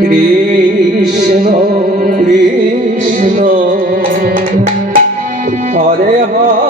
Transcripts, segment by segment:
Krishna Krishna. Hare Hare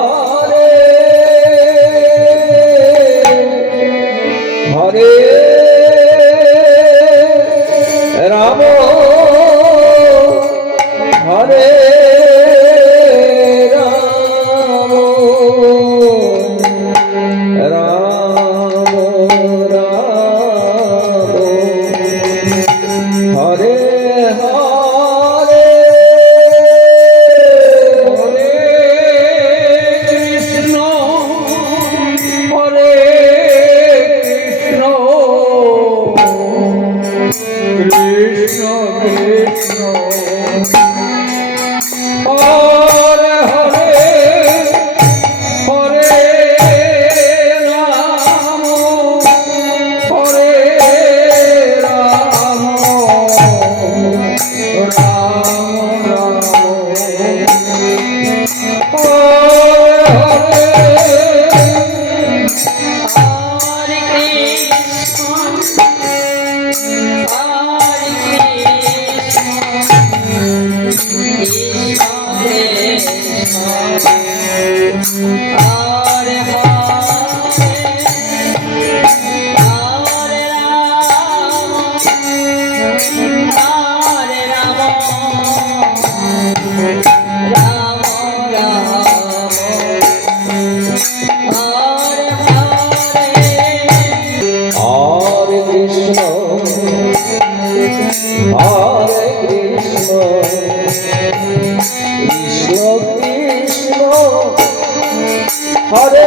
Hare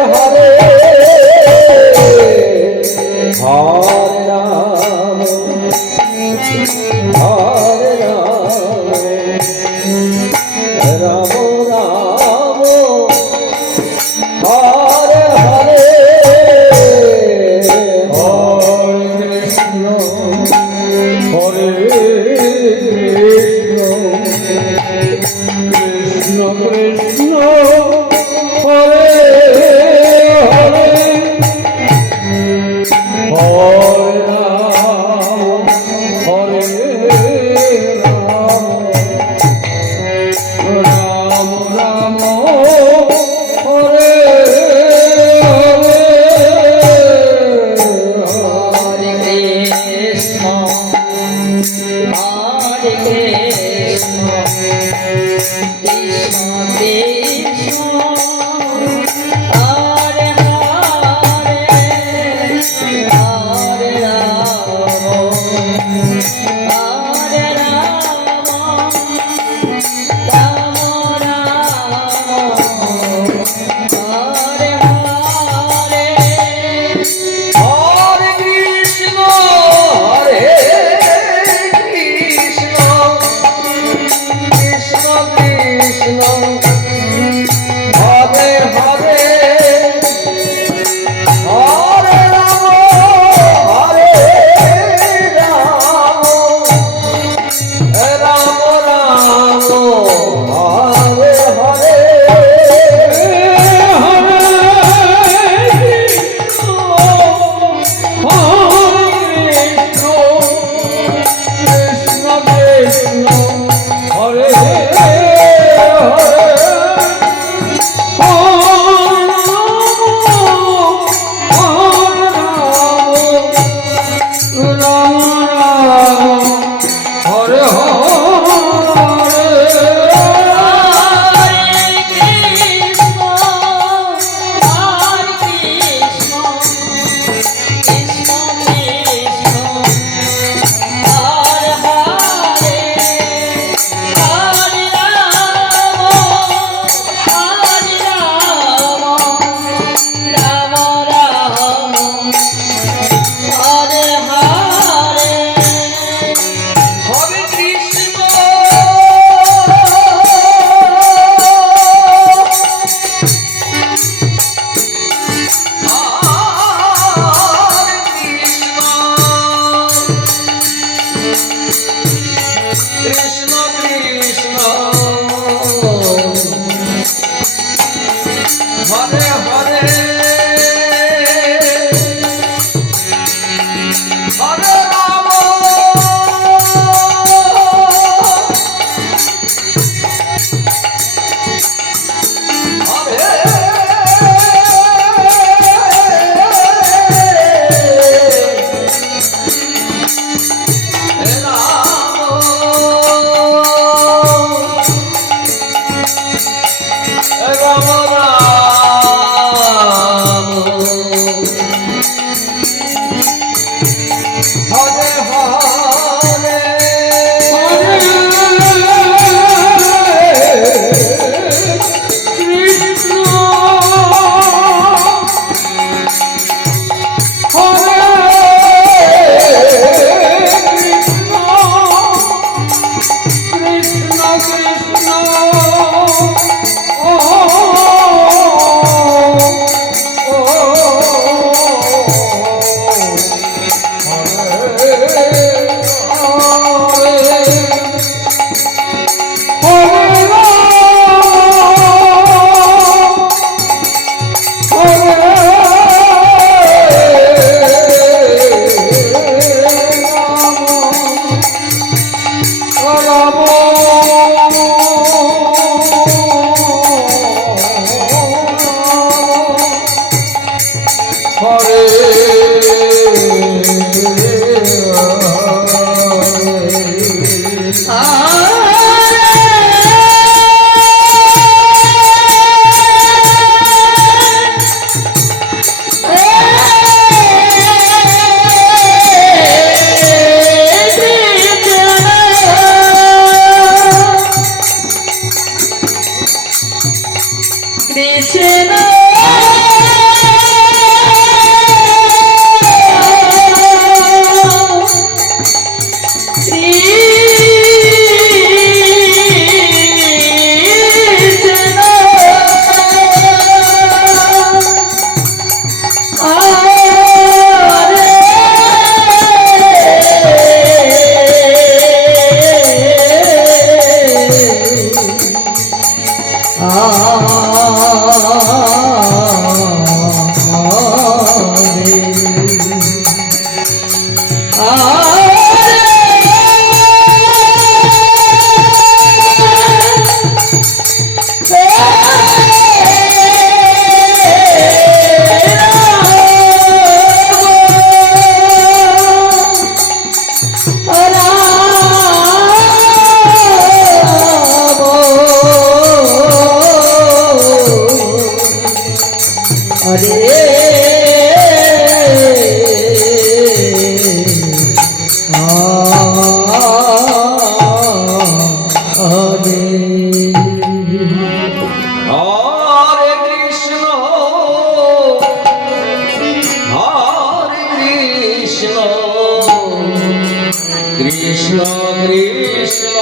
Krishna Krishna